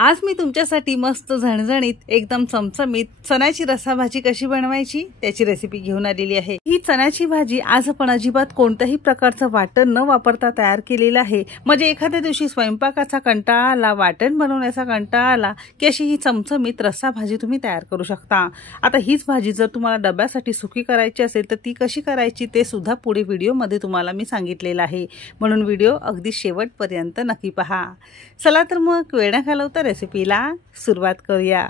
आज मी तुमच्यासाठी मस्त झणझणीत एकदम चमचमीत चण्याची रसाभाजी कशी बनवायची त्याची रेसिपी घेऊन आलेली आहे। ही चण्याची भाजी आज आपण अजिबात कोणत्याही प्रकारचं वाटण न वापरता तयार केलेलं आहे। म्हणजे एखाद्या दिवशी स्वयंपाकाचा कंटाळा आला, वाटण बनवण्याचा कंटाळा आला की अशी ही चमचमीत रसाभाजी तुम्ही तयार करू शकता। आता हीच भाजी जर तुम्हाला डब्यासाठी सुकी करायची असेल तर ती कशी करायची ते सुद्धा पुढे व्हिडिओमध्ये तुम्हाला मी सांगितलेलं आहे, म्हणून व्हिडिओ अगदी शेवटपर्यंत नक्की पहा। चला तर मग वेळ न घालवता रेसिपीला सुरुवात करूया।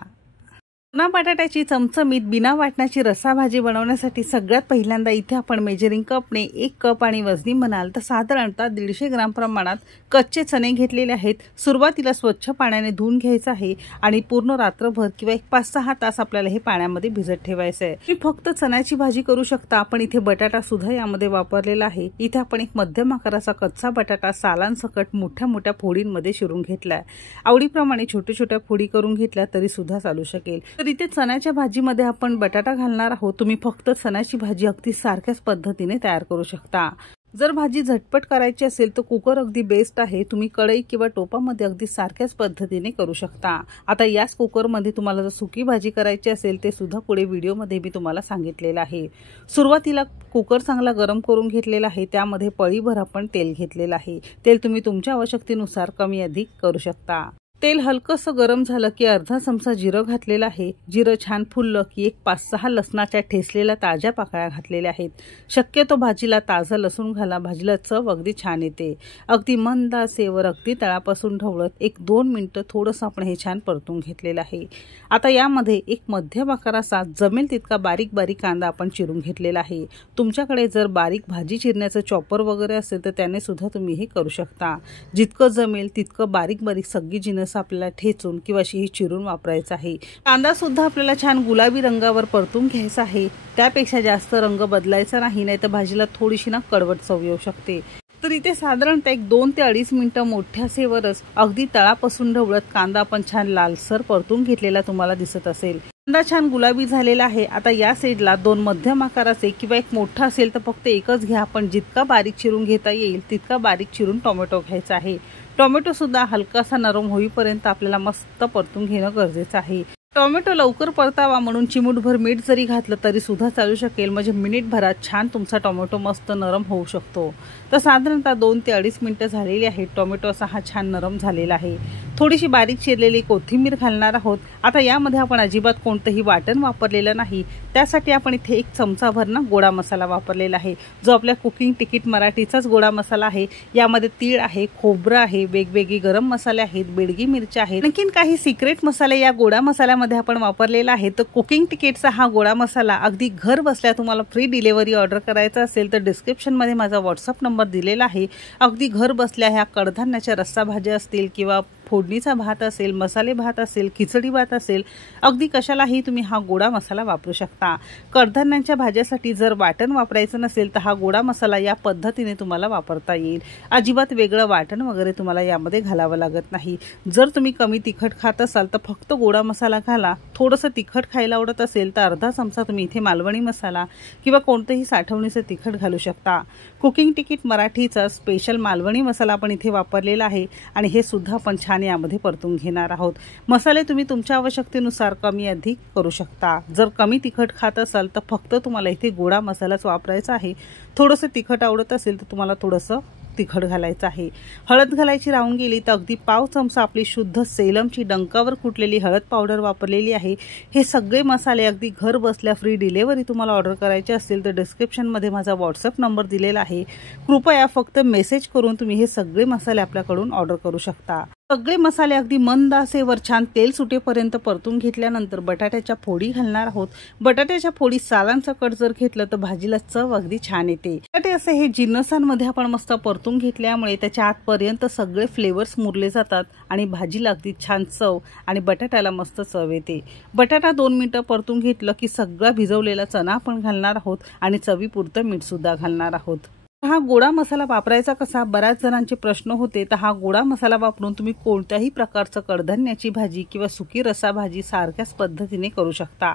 पुन्हा बटाट्याची चमचमीत बिना वाटणाची रसाभाजी बनवण्यासाठी सगळ्यात पहिल्यांदा इथे आपण मेजरिंग कपने 1 कप आणि वजनी म्हणाल तर साधारणतः 150 ग्राम प्रमाणात कच्चे चणे घेतलेले आहेत। सुरुवातीला स्वच्छ पाण्याने धुवून घ्यायचं आहे आणि पूर्ण रात्रभर किंवा 5-6 तास आपल्याला हे पाण्यामध्ये भिजत ठेवायचं आहे। तुम्ही फक्त चण्याची भाजी करू शकता, आपण इथे बटाटा सुद्धा यामध्ये वापरलेला आहे। इथे आपण एक मध्यम आकाराचा कच्चा बटाटा सालांसकट मोठ्या मोठ्या फोडींमध्ये चिरून घेतलाय। आवडीप्रमाणे छोट्या छोट्या फोडी करून घेतल्या तरी सुद्धा चालू शकेल। तर इथे चण्याच्या भाजीमध्ये आपण बटाटा घालणार आहोत। तुम्ही फक्त चण्याची भाजी अगदी सारख्याच पद्धतीने तयार करू शकता। जर भाजी झटपट करायची असेल तर कुकर अगदी बेस्ट आहे। तुम्ही कढई किंवा टोपामध्ये अगदी सारख्याच पद्धतीने करू शकता। आता याच कुकरमध्ये तुम्हाला जर सुकी भाजी करायची असेल ते सुद्धा पुढे व्हिडिओमध्ये मी तुम्हाला सांगितलेलं आहे। सुरुवातीला कुकर चांगला गरम करून घेतलेला आहे, त्यामध्ये पळीभर आपण तेल घेतलेलं आहे। तेल तुम्ही तुमच्या आवश्यकतेनुसार कमी अधिक करू शकता। तेल हलकसं गरम झालं की अर्धा चमचा जिरं घातलेलं आहे। जिरं छान फुललं की 5-6 लसणाच्या ठेचलेल्या ताज्या पाकळ्या घातलेल्या आहेत। शक्यतो भाजीला ताजं लसूण घाला, भाजीला चव अगदी छान येते। अगदी मंद आचेवर अगदी तळापासून ढवळत 1-2 मिनिटं थोडंसं आपण हे छान परतून घेतलेलं आहे। आता यामध्ये एक मध्यम आकाराचा जमेल तितका बारीक बारीक कांदा आपण चिरून घेतलेला आहे। तुमच्याकडे जर बारीक भाजी चिरण्याचं चॉपर वगैरे असेल तर त्याने सुद्धा तुम्ही हे करू शकता। जितकं जमेल तितकं बारीक बारीक सगळी जिन्नस आपल्याला ठेचून किंवा अशी चिरून वापरायचा आहे। कांदा सुद्धा आपल्याला छान गुलाबी रंगावर परतून घ्यायचा आहे, त्यापेक्षा जास्त रंग बदलायचा नाही तर भाजीला थोडीशी कड़वट चव येऊ शकते। तर इथे साधारणतः 2 ते 2.5 मिनिटं मोठ्या आचेवरच अगदी तळापासून ढवळत कांदा आपण छान लालसर परतून घेतलेला तुम्हाला दिसत असेल। कांदा छान गुलाबी झालेला आहे। आता या साईडला 2 मध्यम आकाराचे किंवा एक मोठा असेल तर फक्त एकच घ्या, पण जितका बारीक चिरून घेता येईल तितका बारीक चिरून टोमॅटो घ्यायचा आहे। टोमॅटो सुद्धा हलकासा नरम होईपर्यंत आपल्याला मस्त परतून घेणं गरजेचं आहे। टोमॅटो लवकर परतावा म्हणून चिमूटभर मीठ जरी घातलं तरी सुद्धा चालू शकेल, म्हणजे मिनिटभरात छान तुमचा टोमॅटो मस्त नरम होऊ शकतो। तर साधारणतः 2 ते 2.5 मिनिटं झालेली आहेत। टोमॅटो असा हा छान नरम झालेला आहे। थोडीशी बारीक चिरलेली कोथिंबीर घालणार आहोत। आता यामध्ये आपण अजिबात कोणतंही वाटण वापरलेलं नाही, त्यासाठी आपण इथे 1 चमचाभर गोडा मसाला वापरलेला आहे, जो आपल्या कुकिंग तिकीट मराठीचाच गोडा मसाला आहे। यामध्ये तीळ आहे, खोबरं आहे, वेगवेगळे गरम मसाले आहेत, बेडगी मिरच्या आहेत, आणखीन काही सिक्रेट मसाले या गोडा मसाल्यामध्ये आपण वापरलेला आहे। तर कुकिंग तिकीटचा हा गोडा मसाला अगदी घर बसल्या तुम्हाला फ्री डिलिव्हरी ऑर्डर करायचा असेल तर डिस्क्रिप्शन मध्ये माझा व्हॉट्सअप नंबर दिलेला आहे। अगदी घर बसल्या ह्या कडधान्याच्या रस्सा भाज्या असतील किंवा फोडणीचा भात असेल, मसाले भात असेल, खिचडी भात असेल, अगदी कशालाही तुम्ही हा गोडा मसाला वापरू शकता। कडधान्यांच्या भाज्यासाठी जर वाटण वापरायचं नसेल तर हा गोडा मसाला या पद्धतीने तुम्हाला वापरता येईल। अजिबात वेगळं वाटण वगैरे तुम्हाला यामध्ये घालावं लागत नाही। जर तुम्ही कमी तिखट खात असाल तर फक्त गोडा मसाला घाला। थोडंसं तिखट खायला आवडत असेल तर अर्धा चमचा तुम्ही इथे मालवणी मसाला किंवा कोणतेही साठवणीचं तिखट घालू शकता। कुकिंग तिकीट मराठीचा स्पेशल मालवणी मसाला आपण इथे वापरलेला आहे आणि हे सुद्धा आपण छान यामध्ये परतून घेणार आहोत। मसाले तुम्ही तुमच्या आवश्यकतेनुसार कमी अधिक करू शकता। जर कमी तिखट खात असाल तर फक्त तुम्हाला इथे गोडा मसालाच वापरायचा आहे। थोडंसं तिखट आवडत असेल तर तुम्हाला थोडंसं तिखट घालायचं आहे। हळद घालायची राहून गेली तर अगदी पाव चमचा आपली शुद्ध सेलमची डंकावर कुटलेली हळद पावडर वापरलेली आहे। हे सगळे मसाले अगदी घर बसल्या फ्री डिलिव्हरी तुम्हाला ऑर्डर करायचे असेल तर डिस्क्रिप्शन मध्ये माझा व्हॉट्सअप नंबर दिलेला आहे। कृपया फक्त मेसेज करून तुम्ही हे सगळे मसाले आपल्याकडून ऑर्डर करू शकता। सगळे मसाले अगदी मंद आचेवर छान तेल सुटेपर्यंत परतून घेतल्यानंतर बटाट्याच्या फोडी घालणार आहोत। बटाट्याच्या फोडी सालांसकट जर घेतलं तर भाजीला चव अगदी छान येते। बटाटे असे हे जिन्नसांमध्ये आपण मस्त परतून घेतल्यामुळे त्याच्या आतपर्यंत सगळे फ्लेवर्स मुरले जातात आणि भाजीला अगदी छान चव आणि बटाट्याला मस्त चव येते। बटाटा 2 मिनिटं परतून घेतलं की सगळा भिजवलेला चणा आपण घालणार आहोत आणि चवीपुरतं मीठ सुद्धा घालणार आहोत। हा गोडा मसाला वापरायचा कसा, बऱ्याच जणांचे प्रश्न होते। तर हा गोडा मसाला वापरून तुम्ही कोणत्याही प्रकारचं कडधान्याची भाजी किंवा सुकी रसा भाजी सारख्याच पद्धतीने करू शकता।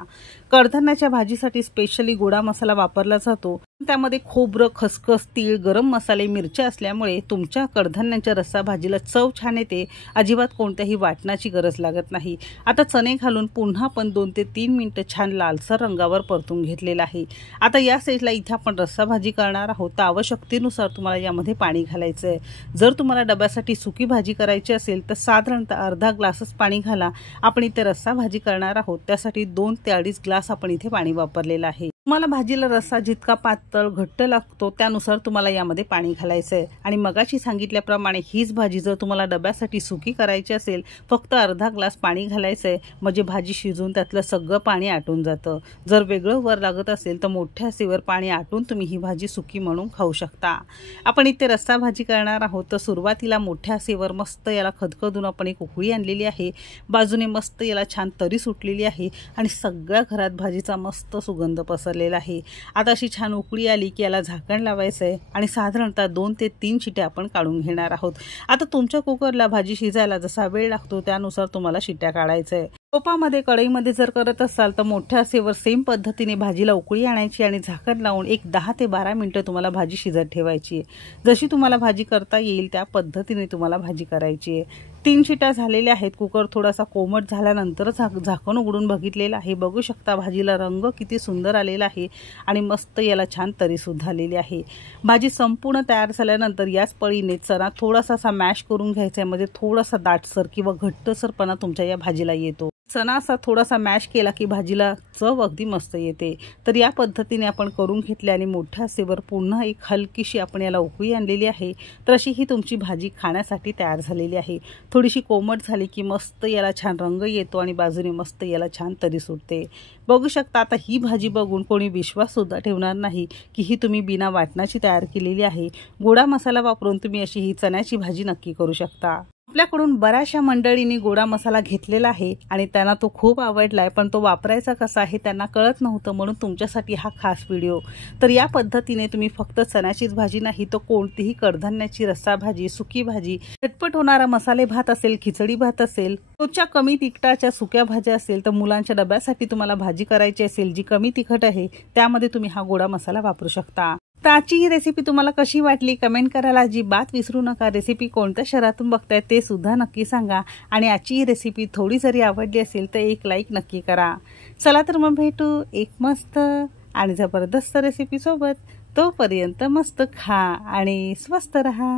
कडधान्याच्या भाजीसाठी स्पेशली गोडा मसाला वापरला जातो। त्यामध्ये खोबरं, खसखस, तीळ, गरम मसाले, मिरच्या असल्यामुळे तुमच्या कडधान्याच्या रस्सा भाजीला चव छान येते। अजिबात कोणत्याही वाटणाची गरज लागत नाही। आता चणे घालून पुन्हा पण 2 ते 3 मिनिटं छान लालसर रंगावर परतून घेतलेला आहे। आता या स्टेजला इथे आपण रस्सा भाजी करणार आहोत, तर आवश्यकतेनुसार तुम्हाला यामध्ये पाणी घालायचं आहे। जर तुम्हाला डब्यासाठी सुकी भाजी करायची असेल तर साधारणतः अर्धा ग्लासच पाणी घाला। आपण इथे रस्सा भाजी करणार आहोत, त्यासाठी 2 ते 2.5 ग्लास आपण इथे पाणी वापरलेलं आहे। तुम्हाला भाजीला रस्सा जितका पातळ घट्ट लागतो त्यानुसार तुम्हाला यामध्ये पाणी घालायचं आहे। आणि मगाशी सांगितल्याप्रमाणे हीच भाजी जर तुम्हाला डब्यासाठी सुकी करायची असेल फक्त अर्धा ग्लास पाणी घालायचं आहे, म्हणजे भाजी शिजून त्यातलं सगळं पाणी आटून जातं। जर वेगळं वर लागत असेल तर मोठ्या आचेवर पाणी आटून तुम्ही ही भाजी सुकी म्हणून खाऊ शकता। आपण इथे रस्सा भाजी करणार आहोत, तर सुरुवातीला मोठ्या आचेवर मस्त याला खदखदून आपण एक उकळी आणलेली आहे। बाजूने मस्त याला छान तरी सुटलेली आहे आणि सगळ्या घरात भाजीचा मस्त सुगंध पसरलेला आहे। आता अशी छान उकळी आली की याला झाकण लावायचं आहे आणि साधारणतः 2 ते 3 शिट्या आपण काढून घेणार आहोत। आता तुमच्या कुकरला भाजी शिजायला जसा वेळ लागतो त्यानुसार तुम्हाला शिट्या काढायचं आहे। टोपामध्ये कढईमध्ये जर करत असाल तर मोठ्या आचेवर सेम पद्धतीने भाजीला उकळी आणायची आणि झाकण लावून एक 10 ते 12 मिनिटं तुम्हाला भाजी शिजत ठेवायची आहे। जशी तुम्हाला भाजी करता येईल त्या पद्धतीने तुम्हाला भाजी करायची आहे। 3 शिट्या झालेल्या आहेत। कुकर थोडासा कोमट झाल्यानंतर झाकण उघडून बघितलेलं आहे। बघू शकता भाजीला रंग किती सुंदर आलेला आहे आणि मस्त याला छान तरी सुद्धा आलेली आहे। भाजी संपूर्ण तयार झाल्यानंतर याच पळीने चणा थोडासा मॅश करून घ्यायचा आहे, म्हणजे थोडासा दाटसर किंवा घट्टसरपणा तुमच्या या भाजीला येतो। चणा असा थोडासा मॅश केला की भाजीला चव अगदी मस्त येते। तर या पद्धतीने आपण करून घेतले आणि मोठ्या आचेवर पुन्हा एक हलकीशी आपण याला उकळी आणलेली आहे। तर अशी ही तुमची भाजी खाण्यासाठी तयार झालेली आहे। थोडीशी कोमट झाली की मस्त याला छान रंग येतो आणि बाजूने मस्त याला छान तरी सुटते। बघू शकता आता ही भाजी बघून कोणी विश्वास सुद्धा ठेवणार नाही की ही तुम्ही बिना वाटणाची तयार केलेली आहे। गोडा मसाला वापरून तुम्ही अशी ही चण्याची भाजी नक्की करू शकता। आपल्याकडून बऱ्याचशा मंडळींनी गोडा मसाला घेतलेला आहे आणि त्यांना तो खूप आवडलाय, पण तो वापरायचा कसा हे त्यांना कळत नव्हतं, म्हणून तुमच्यासाठी हा खास व्हिडिओ। तर या पद्धतीने तुम्ही फक्त चण्याचीच भाजी नाही तर कोणतीही कडधान्याची रस्सा भाजी, सुकी भाजी, झटपट होणारा मसाले भात असेल, खिचडी भात असेल, रोजच्या कमी तिखटाच्या सुक्या भाज्या असेल, तर मुलांच्या डब्यासाठी तुम्हाला भाजी करायची असेल जी कमी तिखट आहे त्यामध्ये तुम्ही हा गोडा मसाला वापरू शकता। तर आजची ही रेसिपी तुम्हाला कशी वाटली कमेंट करायला अजिबात विसरू नका। रेसिपी कोणत्या शहरातून बघताय ते सुद्धा नक्की सांगा आणि आजची ही रेसिपी थोडी जरी आवडली असेल तर एक लाईक नक्की करा। चला तर मग भेटू एक मस्त आणि जबरदस्त रेसिपी सोबत। तोपर्यंत मस्त खा आणि स्वस्त रहा।